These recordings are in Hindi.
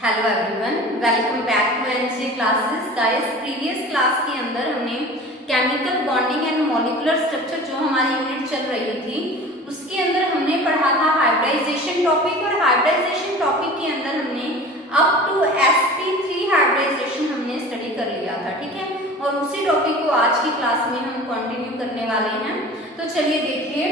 Hello everyone, welcome back to NC classes. Guys, previous class के अंदर हमने chemical bonding and molecular structure जो हमारी यूनिट चल रही थी उसके अंदर हमने पढ़ा था हाइब्रिडाइजेशन टॉपिक। और हाइब्रिडाइजेशन टॉपिक के अंदर हमने अप टू sp3 हाइब्रिडाइजेशन हमने स्टडी कर लिया था, ठीक है। और उसी टॉपिक को आज की क्लास में हम कंटिन्यू करने वाले हैं। तो चलिए देखिए,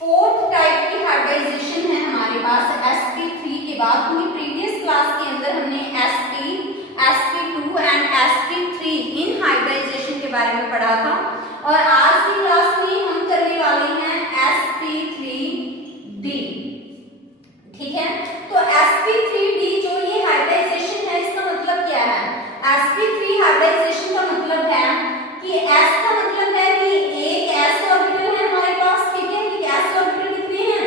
फोर्थ टाइप की हाइब्रिडाइजेशन है हमारे पास sp3 के बाद। अपनी प्रीवियस क्लास के अंदर हमने sp, sp2 and sp3 in hybridisation के बारे में पढ़ा था। और आज की क्लास में हम करने वाले हैं sp3d, ठीक है। तो sp3d जो ये हाइब्रिडाइजेशन है, इसका मतलब क्या है? sp3 हाइब्रिडाइजेशन का मतलब है कि s का मतलब है कि एक s ऑर्बिटल है हमारे पास, ठीक है। s ऑर्बिटल कितने हैं?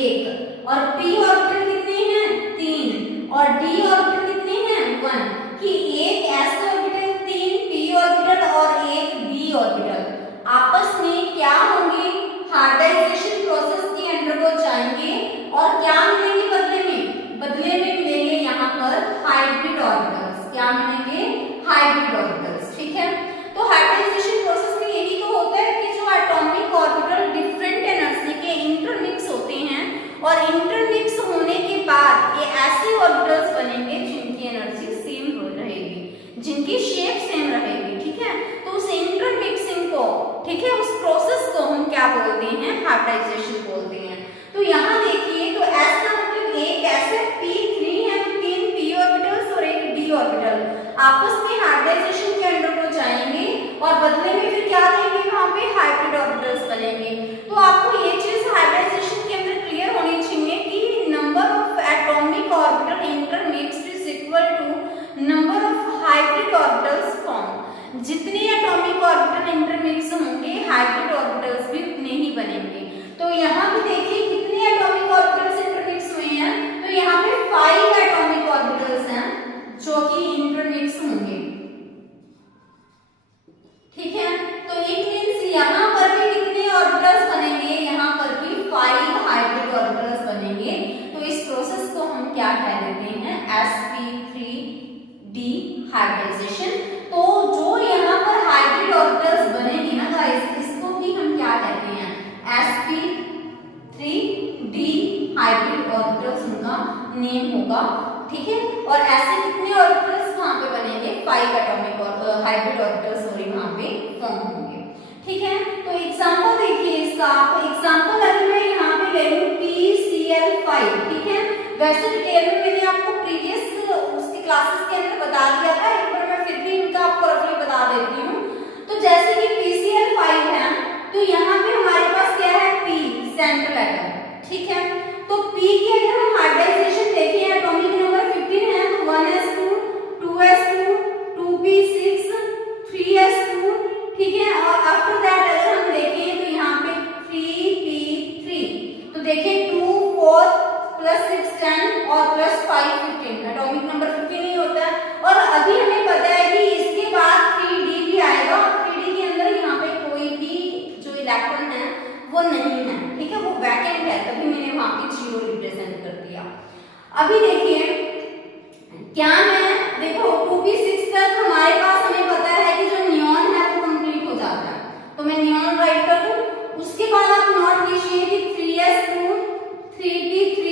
एक। और p ऑर्बिटल कितने हैं? 3। और d ऑर्बिटल कितने हैं? 1। कि एक s ऑर्बिटल, 3 p ऑर्बिटल और एक d ऑर्बिटल आपस में क्या होंगे? हाइब्रिडाइजेशन प्रोसेस की अंडरगो जाएंगे। और क्या मिलेंगे बदले में? बदले में मिलेंगे यहाँ पर हाइब्रिड ऑर्बिटल्स। क्या मिलेंगे? हाइब्रिड ऑर्बिटल्स, ठीक है। तो हाइब्रिडाइजेशन प्रोसेस में यही तो होता है कि जो एटॉमिक ऑर्बिटल डिफरेंट एनर्जी के इंटरमिक्स होते हैं, और इंटरमिक्स होने के बाद ये ऐसे ऑर्बिटल्स बनेंगे जिनकी एनर्जी सेम रहेगी, जिनकी शेप सेम रहेगी, ठीक है। तो उस इंटरमिक्सिंग को, ठीक है, उस प्रोसेस को हम क्या बोलते हैं? हाइब्रिडाइजेशन बोलते हैं। तो यहाँ देखिए, तो S का मतलब एक ऐसे p3 है, 3 p ऑर्बिटल्स और एक d ऑर्बिटल आपस में हाइब्रिडाइजेशन के अंडर को जाएंगे और बदले में फिर क्या देंगे? वहां पे हाइब्रिड ऑर्बिटल्स बनेंगे। तो आपको ये चीज हाइब्रिडाइजेशन के अंदर क्लियर होनी चाहिए कि number of atomic orbital intermixed is equal to number of hybrid orbitals form. जितने एटॉमिक ऑर्बिटल इंटरमिक्स होंगे, हाइब्रिड ऑर्बिटल्स भी उतने ही बनेंगे। तो यहाँ भी देखिए कितने एटॉमिक ऑर्बिटल्स इंटरमिक्स हुए हैं? तो यहाँ पे 5 एटॉमिक ऑर्बिटल्स हैं जो कि इंटरमिक्स होंगे, ठीक है। तो इट मींस यहाँ पर भी कितने ऑर्बिटल्स बनेंगे? यहाँ पर भी 5 हाइब्रिड ऑर्बिटल्स बनेंगे। तो इस प्रोसेस को हम क्या कह देते हैं? sp3d hybridisation. तो जो यहाँ पर हाइब्रिड ऑर्बिटल्स बनेंगे ना गाइस, इसको भी हम क्या कहते हैं? sp3d हाइब्रिड ऑर्बिटल्स उनका नेम होगा, ठीक है। और ऐसे कितने ऑर्बिटल्स वहां पे बनेंगे? 5 एटॉमिक और हाइब्रिड ऑर्बिटल्स वहां पे फॉर्म होंगे, ठीक है। तो एग्जांपल देखिए इसका। आप एग्जांपल अगर मैं यहाँ पे ले लूं PCl5, ठीक है। वैसे डिटेल में मैंने आपको प्रीवियस उसकी क्लासेस के अंदर बता दिया था, एक बार मैं फिर भी इनका आपको रफली बता देती हूँ। तो जैसे कि PCl5 है, तो यहाँ पे हमारे पास क्या है? P सेंट्रल एटम, ठीक है। तो P की अगर हम हाइब्रिडाइजेशन देखें, एटॉमिक नंबर 15 है, तो 1s2 2s2 2p6 3s2, ठीक है। और आफ्टर दैट अगर हम देखें तो यहाँ पे 3p3, तो देखिए 2 4 प्लस 6 10 और प्लस 5 15, एटॉमिक नंबर 15 ही होता है। और अभी हमें पता है कि इसके बाद 3d भी आएगा, और 3d के अंदर यहाँ पे कोई भी जो इलेक्ट्रॉन है वो नहीं है, ठीक है, वो वैकेंट है, तभी मैंने वहां पे 0 रिप्रेजेंट कर दिया। अभी देखिए क्या है, देखो 2p6 तक हमारे पास हमें पता है कि जो नियॉन है वो कंप्लीट हो जाता है, तो मैं नियॉन राइट कर दूं। उसके बाद आप नोट कीजिए कि 3s2 3p3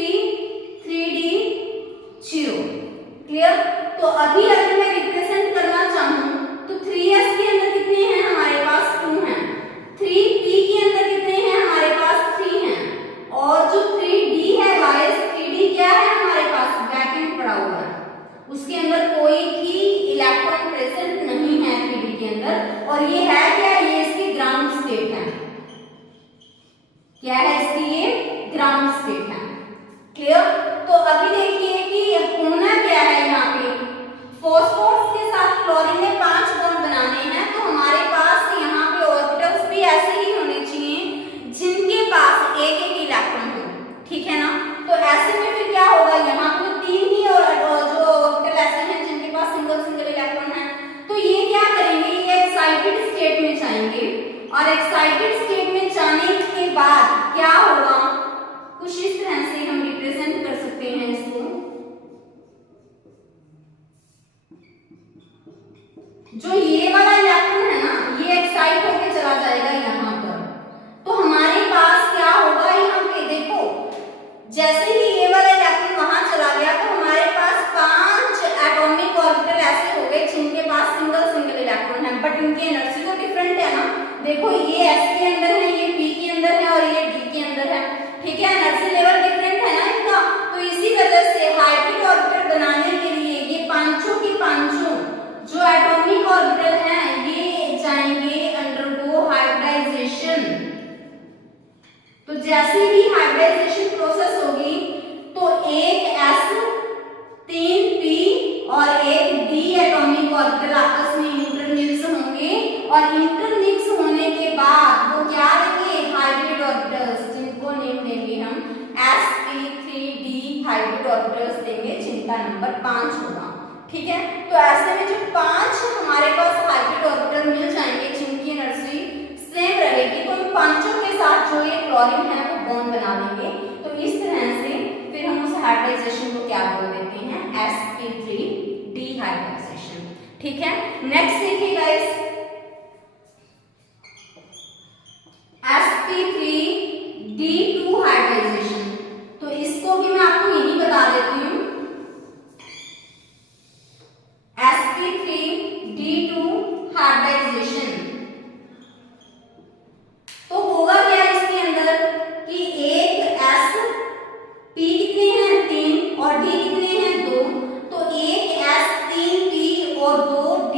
3d 0, क्लियर। तो अभी अगर मैं रिप्रेजेंट करना चाहूं तो 3s के अंदर कितने हैं? हमारे पास 2 हैं। 3p के अंदर कितने हैं? हमारे पास 3 हैं। और जो 3d है गाइस, 3d क्या है? हमारे पास वैकेंट पड़ा हुआ है, उसके अंदर कोई भी इलेक्ट्रॉन प्रेजेंट नहीं है 3d के अंदर। और ये है क्या? ये इसकी ग्राउंड स्टेट है। क्या है इसकी? ये ग्राउंड स्टेट है, क्लियर। तो अभी देखिए कि होना क्या है यहाँ पे? फॉस्फोरस के साथ क्लोरीन ने 5 बॉन्ड बनाने हैं, तो हमारे पास यहाँ पे ऑर्बिटल्स भी ऐसे ही होने चाहिए जिनके पास एक एक इलेक्ट्रॉन हो, ठीक है ना। तो ऐसे में फिर क्या होगा? यहाँ पे 3 ही और जो ऑर्बिटल ऐसे हैं जिनके पास सिंगल सिंगल इलेक्ट्रॉन है, तो ये क्या करेंगे? ये एक्साइटेड स्टेट में जाएंगे, और एक्साइटेड स्टेट में जाने के बाद क्या होगा? कुछ इस तरह से हम रिप्रेजेंट कर सकते हैं इसको। जो ये वाला इलेक्ट्रॉन है ना, ये एक्साइट होके चला जाएगा यहाँ पर, तो हमारे पास क्या होगा यहाँ पे देखो, जैसे ही ये वाला इलेक्ट्रॉन वहां चला गया तो हमारे पास 5 एटॉमिक ऑर्बिटल ऐसे हो गए जिनके पास सिंगल सिंगल इलेक्ट्रॉन है, बट इनकी एनर्जी तो डिफरेंट है ना। देखो ये s के अंदर है, ये p के अंदर है और ये d के अंदर है, ठीक है, एनर्जी लेवल डिफरेंट है ना इनका। तो इसी वजह से हाइब्रिड ऑर्बिटल बनाने के लिए ये पांचों के पांचों जो एटॉमिक ऑर्बिटल हैं ये जाएंगे अंडरगो हाइब्रिडाइजेशन। तो जैसे ही हाइब्रिडाइजेशन प्रोसेस होगी तो एक s 3p और एक d एटॉमिक ऑर्बिटल आपस में इंटरमिक्स होंगे और इंटरमिक्स होने के बाद वो क्या देंगे, हाइब्रिड ऑर्बिटल्स, जिनको नेम देंगे हम sp3d हाइब्रिड ऑर्बिटल्स देंगे, जिनका नंबर 5 होगा, ठीक है। तो ऐसे में जो 5 हमारे पास हाइब्रिड ऑर्बिटल मिल जाएंगे जिनकी एनर्जी सेम रहेगी, तो इन पांचों के साथ जो ये क्लोरीन है वो बॉन्ड बना देंगे। तो इस तरह से फिर हम उस हाइब्रिडाइजेशन को क्या बोल देते हैं, sp3d हाइब्रिडाइजेशन, ठीक है। नेक्स्ट देखिए गाइस, sp3d2 हाइब्रिडाइजेशन, तो इसको भी मैं आपको यही बता देती हूँ, sp3d2 हाइब्रिडाइजेशन। तो होगा क्या इसके अंदर कि एक s p कितने हैं 3 और d कितने हैं 2, तो एक s 3p और 2d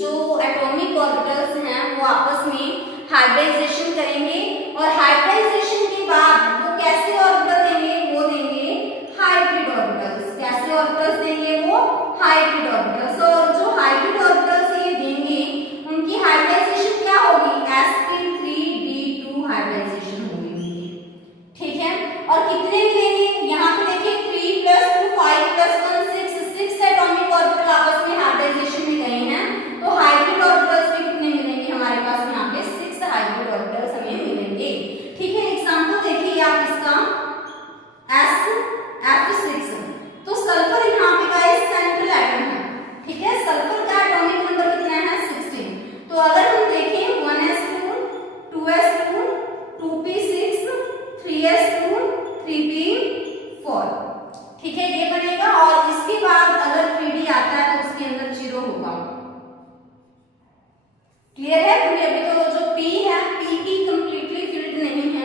जो एटॉमिक ऑर्बिटल्स हैं वो आपस में हाइब्रिडाइजेशन करेंगे और हाइब्रिडाइजेशन के बाद वो कैसे ऑर्बिटल देंगे, वो देंगे हाइब्रिड ऑर्बिटल्स। कैसे ऑर्बिटल्स देंगे, वो हाइब्रिड ऑर्बिटल्स। और जो हाइब्रिड ऑर्बिटल्स ये देंगे उनकी हाइब्रिडाइजेशन क्या होगी, sp3d2 हाइब्रिडाइजेशन होगी, ठीक है। और कितने मिलेंगे, यहाँ पे देखिए 3 + 2 5 + 1 6 एटॉमिक ऑर्बिटल आपस में हाइब्रिडाइजेशन में गए हैं, तो हाइब्रिड ऑर्बिटल्स भी कितने मिलेंगे हमारे पास, यहाँ पे 6 हाइब्रिड ऑर्बिटल्स हमें मिलेंगे, ठीक है। एग्जांपल देखिए आप इसका sf6, तो सल्फर यहाँ पे गाइस सेंट्रल एटम है, ठीक है, सल्फर का एटॉमिक नंबर कितना है 16। तो अगर हम देखें 1s2 2s2 2p6 3s2 3p4, ठीक है, ये बनेगा। और इसके बाद अगर 3d आता है तो उसके अंदर 0 होगा, क्लियर है, क्योंकि अभी तो जो p है p की कंप्लीटली फील्ड नहीं है,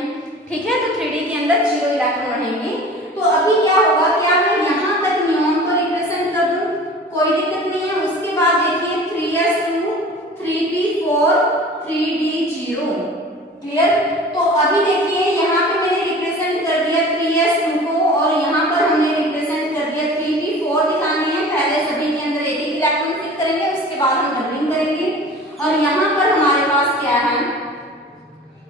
ठीक है, तो 3d के अंदर 0 इलेक्ट्रॉन रहेंगे। तो अभी क्या होगा, क्या मैं यहाँ तक नियॉन को रिप्रेजेंट कर दूं, कोई दिक्कत नहीं है। उसके बाद देखिए 3s2 3p4 3d0, क्लियर। तो अभी देखिए यहाँ पे मैंने रिप्रेजेंट कर दिया 3s2 को और यहाँ पर हमने रिप्रेजेंट कर दिया 3p4 दिखाने हैं। पहले सभी के अंदर एक एक इलेक्ट्रॉन फिट करेंगे, उसके बाद हम डबलिंग करेंगे। और यहाँ पर हमारे पास क्या है,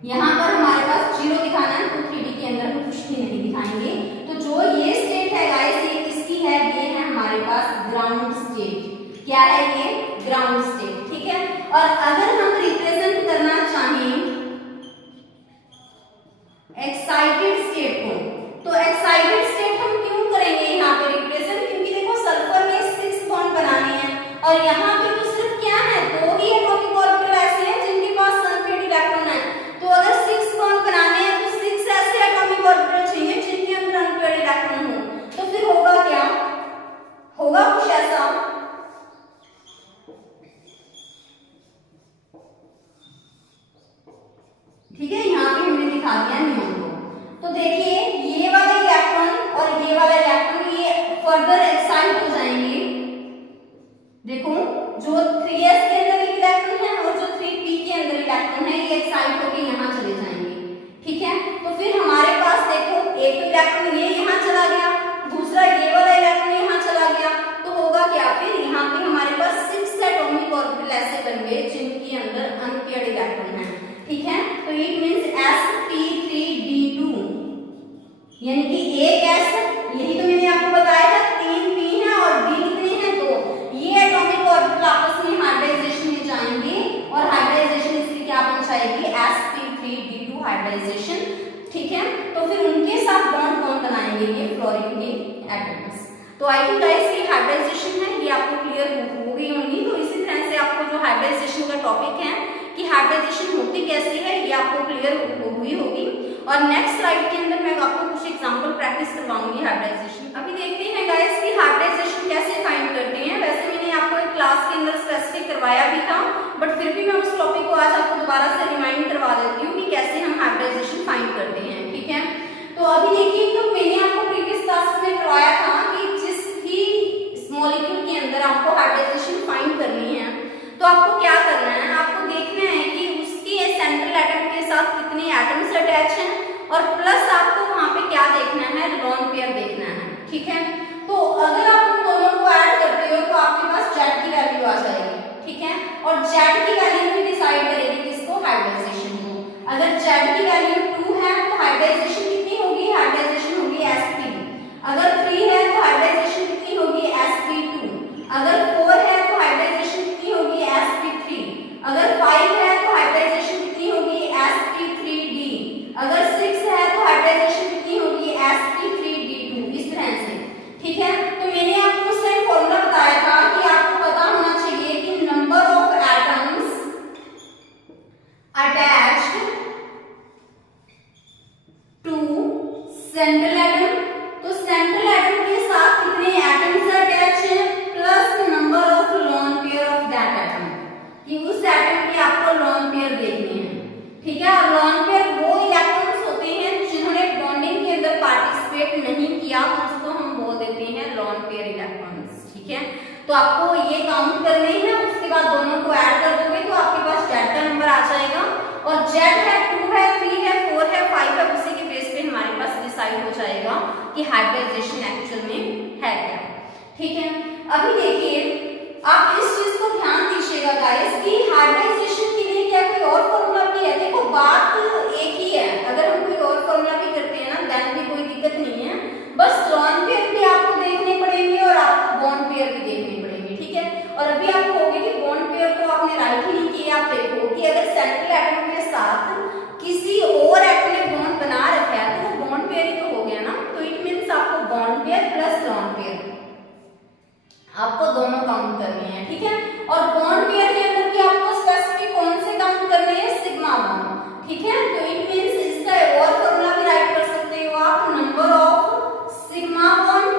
यहाँ पर हमारे पास 0 दिखाना है, तो 3d के अंदर हम कुछ भी नहीं दिखाएंगे। तो जो ये स्टेट है गाइस, ये किसकी है, ये है हमारे पास ग्राउंड स्टेट। क्या है ये, ग्राउंड स्टेट, ठीक है। और अगर हम रिप्रेजेंट करना चाहें एक्साइटेड स्टेट को, तो एक्साइटेड स्टेट हम क्यों करेंगे यहाँ पे रिप्रेजेंट, क्योंकि देखो सल्फर में 6 बॉन्ड बनाने हैं और यहाँ पे तो सिर्फ क्या है 2 ही एटॉमिक ऑर्बिटल ऐसे हैं जिनके पास सल्फेट इलेक्ट्रॉन है। तो अगर 6 बॉन्ड बनाने हैं तो 6 ऐसे एटॉमिक ऑर्बिटल चाहिए जिनके अंदर अनपेयर्ड इलेक्ट्रॉन हो। तो फिर होगा क्या, होगा कुछ ऐसा, ठीक है, यहाँ पे हमने दिखा दिया नियम को। तो देखिए ये वाला इलेक्ट्रॉन और ये वाला इलेक्ट्रॉन ये फर्दर एक्साइट हो जाएंगे। देखो जो 3s के अंदर एक इलेक्ट्रॉन है और जो 3p के अंदर इलेक्ट्रॉन है ये एक्साइट होकर यहाँ चले जाएंगे, ठीक है। तो फिर हमारे पास देखो एक तो इलेक्ट्रॉन ये यहाँ चला गया, दूसरा ये वाला इलेक्ट्रॉन यहाँ चला गया, तो होगा क्या, फिर यहाँ पे हमारे पास 6 एटॉमिक ऑर्बिटल ऐसे बन गए जिनके अंदर अनपेयर्ड इलेक्ट्रॉन है, ठीक है। तो इट मींस sp3d2, यानी कि एक s, यही तो मैंने आपको बताया था 3p है और d कितने हैं 2, ये एटॉमिक ऑर्बिटल आपस में हाइब्रिडाइजेशन में जाएंगे और हाइब्रिडाइजेशन इसकी क्या बन जाएगी, sp3d2 हाइब्रिडाइजेशन, ठीक है। तो फिर उनके साथ बॉन्ड कौन बनाएंगे, ये फ्लोरीन के एटम्स। तो आई थिंक गाइस ये हाइब्रिडाइजेशन है, ये आपको क्लियर हो गई होंगी। तो इसी तरह से आपको टॉपिक है कि हाइब्रिडाइजेशन होती कैसे है, ये आपको क्लियर हुई होगी। और नेक्स्ट स्लाइड के अंदर मैं आपको कुछ एग्जांपल प्रैक्टिस करवाऊंगी हाइब्रिडाइजेशन। अभी देखते हैं गाइस कि हाइब्रिडाइजेशन कैसे फाइंड करते हैं। वैसे मैंने आपको एक क्लास के अंदर स्पेसिफिक करवाया भी था, बट फिर भी मैं उस टॉपिक को आज आपको दोबारा से रिमाइंड करवा देती हूँ कि कैसे हम हाइब्रिडाइजेशन फाइंड करते हैं, ठीक है। तो अभी देखिए, तो मैंने आपको प्रीवियस क्लास में करवाया था कि जिस भी मॉलिक्यूल के अंदर आपको हाइब्रिडाइजेशन फाइंड करनी है तो आपको क्या करना है, आपको देखना है कि उसके सेंट्रल एटम के साथ कितने एटम्स अटैच हैं, और प्लस आपको वहां पे क्या देखना है, लोन पेयर देखना है, ठीक है। तो अगर आप उन दोनों को ऐड करते हो तो आपके पास Z की वैल्यू आ जाएगी, ठीक है। और Z की वैल्यू भी डिसाइड करेगी किसको, हाइब्रिडाइजेशन को। अगर Z की वैल्यू 2 है तो हाइब्रिडाइजेशन कितनी होगी, हाइब्रिडाइजेशन होगी sp। अगर 3 है तो हाइब्रिडाइजेशन कितनी होगी, sp2। अगर 4 है तो हाइब्रिडाइजेशन कितनी होगी, sp3। अगर 5 है तो हाइब्रिडाइजेशन कितनी होगी, sp3d। अगर 6 है तो हाइब्रिडाइजेशन कितनी होगी, sp3d2। इस तरह से, ठीक है। तो मैंने आपको उस टाइम फॉर्मूला बताया था कि आपको पता होना चाहिए कि number of atoms attached to central atom. तो सेंट्रल एटम के साथ कितने एटम्स अटैच हैं, plus number of lone pair of that atom, कि उस एटम के आपको लोन पेयर देखने हैं, ठीक है। और लोन पेयर वो इलेक्ट्रॉन्स होते हैं जिन्होंने बॉन्डिंग के अंदर पार्टिसिपेट नहीं किया, तो उसको हम बोल देते हैं लोन पेयर इलेक्ट्रॉन्स, ठीक है। तो आपको ये काउंट करने हैं, उसके बाद दोनों को ऐड कर दोगे तो आपके पास Z का नंबर आ जाएगा। और Z है, 2 है, 3 है, 4 है, 5 है, उसी के बेस पे हमारे पास डिसाइड हो जाएगा कि हाइब्रिडाइजेशन एक्चुअल में है क्या, ठीक है। अभी देखिए, आप इस चीज को ध्यान दीजिएगा गाइस कि हाइब्रिडाइजेशन के लिए क्या कोई और फॉर्मूला भी है। देखो बात एक ही है, अगर हम कोई और फॉर्मूला भी करते हैं ना देन भी कोई दिक्कत नहीं है, बस लोन पेयर भी आपको देखने पड़ेंगे और आपको बॉन्ड पेयर भी देखने पड़ेंगे, ठीक है। और अभी आप कहोगे कि बॉन्ड पेयर को आपने राइट ही नहीं किया। आप देखो कि अगर सेंट्रल एटम के साथ किसी और एटम ने बॉन्ड बना रखा है तो वो बॉन्ड पेयर ही तो हो गया ना। तो इट मींस आपको bond pair plus lone pair आपको दोनों काउंट करने हैं, ठीक है। और बॉन्ड पेयर के अंदर भी आपको स्पेसिफिक कौन से काउंट करने हैं, सिग्मा बॉन्ड, ठीक है। तो इट मींस इसका और फॉर्मूला भी राइट कर सकते हो आप, number of sigma bond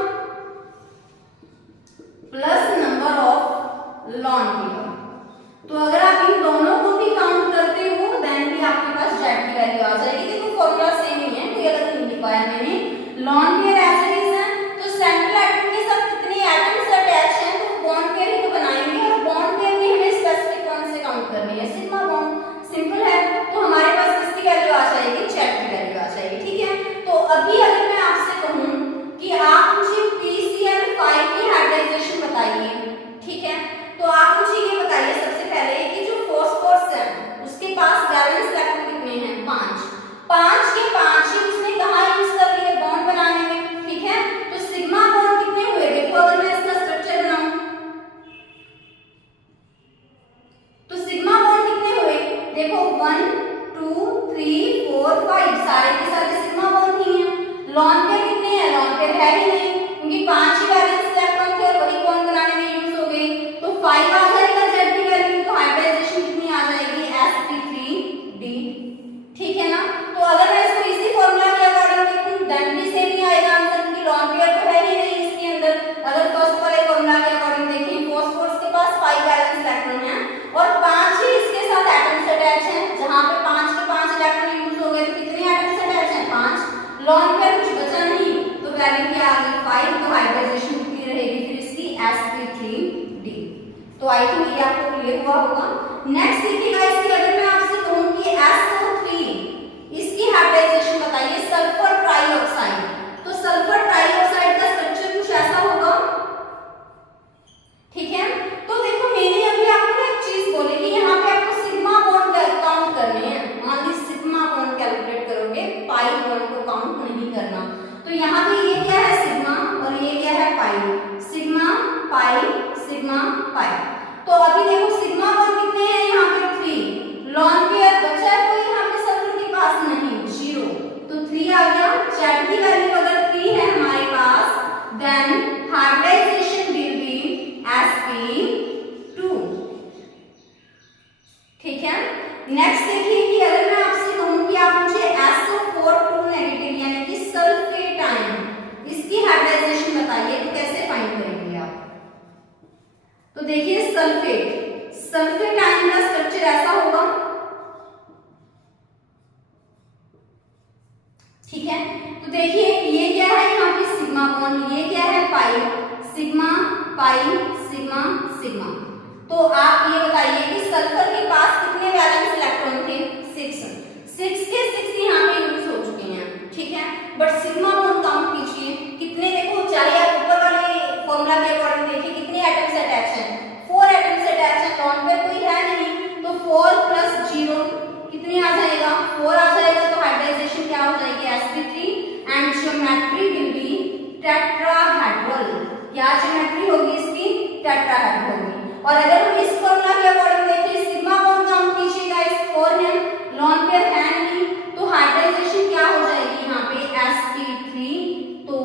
plus number of lone pair. तो अगर आप इन दोनों को भी काउंट करते हो देन भी आपके पास Z की वैल्यू आ जाएगी। देखो फॉर्मूला सेम ही है, कोई अलग नहीं लिखवाया मैंने। Lone pair as it is है, तो सेंट्रल एटम के साथ कितने एटम्स अटैच हैं तो बॉन्ड पेयर ही तो बनाएंगे, और बॉन्ड पेयर में हमें स्पेसिफिक कौन से काउंट करनी है, सिग्मा बॉन्ड। सिंपल है, तो हमारे पास किसकी वैल्यू आ जाएगी, Z की वैल्यू आ जाएगी, ठीक है। तो अभी अगर मैं आपसे कहूं कि आप मुझे PCl5 की हाइब्रिडाइजेशन बताइए, ठीक है। तो आप मुझे ये बताइए सबसे पहले कि जो फॉस्फोरस है उसके पास वैलेंस इलेक्ट्रॉन कितने हैं, 5। 5 के 5 ही उसने कहां यूज कर लिए, बॉन्ड बनाने में, ठीक है। तो सिग्मा बॉन्ड कितने हुए, देखो अगर मैं इसका स्ट्रक्चर बनाऊं तो सिग्मा बॉन्ड कितने हुए, देखो 1 2 3 4 5 सारे के सारे सिग्मा बॉन्ड ही हैं। लोन पेयर कितने हैं, लोन पेयर है ही नहीं, क्योंकि 5 ही वैलेंस इलेक्ट्रॉन थे और वही बॉन्ड बनाने में यूज हो गई। तो 5 आ जाएगा Z की वैल्यू, तो हाइब्रिडाइजेशन कितनी आ जाएगी, sp3d, ठीक है ना। तो अगर मैं इसको इसी फॉर्मूला के अकॉर्डिंग देखूं देन भी सेम ही आएगा आंसर, क्योंकि लोन पेयर तो है ही नहीं इसके अंदर। अगर फर्स्ट वाले फॉर्मूला के अकॉर्डिंग देखें, फॉस्फोरस के पास 5 वैलेंस इलेक्ट्रॉन हैं और 5 ही इसके साथ एटम्स अटैच हैं। जहां पे 5 के 5 इलेक्ट्रॉन यूज हो गए तो कितने एटम्स अटैच हैं, 5। लोन पेयर कुछ बचा नहीं, तो वैल्यू क्या आ गई, 5। तो हाइब्रिडाइजेशन कितनी रहेगी फिर इसकी, sp3d। तो आई थिंक ये आपको क्लियर हुआ होगा। नेक्स्ट देखिएगा, इसकी अगर मैं आपसे कहूं कि SO3 इसकी हाइब्रिडाइजेशन बताइए, सल्फर ट्राइऑक्साइड। तो सल्फर ट्राइऑक्साइड का स्ट्रक्चर कुछ ऐसा होगा, ठीक है। तो देखो मैंने अभी आपको एक चीज बोली कि यहाँ पे आपको सिग्मा बॉन्ड काउंट करने हैं। मान ली सिग्मा बॉन्ड कैलकुलेट करोगे, पाई बॉन्ड को काउंट नहीं करना। तो यहाँ पे ये क्या है, सिग्मा, और ये क्या है, पाई। Sigma pi sigma pi. तो अभी देखो सिग्मा बॉन्ड कितने हैं, यहाँ पे 3। लोन पेयर बचा है कोई यहाँ पे सल्फर के पास नहीं, 0। नेक्स्ट देखिए कि अगर मैं आपसे कहूं कि आप मुझे SO4 नेगेटिव यानी कि सल्फेट आयन इसकी हाइब्रिडाइजेशन बताइए तो कैसे फाइंड करेंगे आप? तो देखिए सल्फेट आयन का स्ट्रक्चर ऐसा होगा, ठीक है। तो देखिए ये क्या है यहाँ पे सिग्मा बॉन्ड, ये क्या है पाई, सिग्मा पाई सिग्मा सिग्मा। तो आप ये बताइए कि सल्फर के पास कितने वैलेंस इलेक्ट्रॉन थे? 6 के 6 यहाँ पे यूज हो चुके हैं, ठीक है। बट सिग्मा बॉन्ड काउंट कीजिए कितने, देखो चाहे आप ऊपर वाले फॉर्मूला के अकॉर्डिंग देखिए कितने एटम्स अटैच हैं, 4 एटम्स अटैच हैं, लॉन पेयर कोई है नहीं, तो 4 + 0 कितने आ जाएगा? 4 आ जाएगा। तो हाइब्रिडाइजेशन क्या हो जाएगी? sp3 and geometry will be tetrahedral. क्या ज्योमेट्री होगी इसकी? टेट्राहेड्रल होगी। और अगर हम इस फॉर्मूला के अकॉर्डिंग देखिए सिग्मा बॉन्ड काउंट कीजिए गाइस 4 है, लॉन पेयर है नहीं, तो हाइब्रिडाइजेशन क्या हो जाएगी यहाँ पे? sp3, तो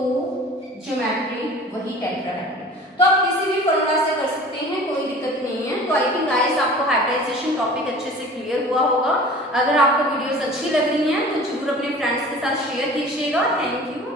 ज्योमेट्री वही टेट्राहेड्रल। तो आप किसी भी फॉर्मूला से कर सकते हैं, कोई दिक्कत नहीं है। तो आई थिंक गाइस आपको हाइब्रिडाइजेशन टॉपिक अच्छे से क्लियर हुआ होगा। अगर आपको वीडियोस अच्छी लग रही हैं तो जरूर अपने फ्रेंड्स के साथ शेयर कीजिएगा। Thank you.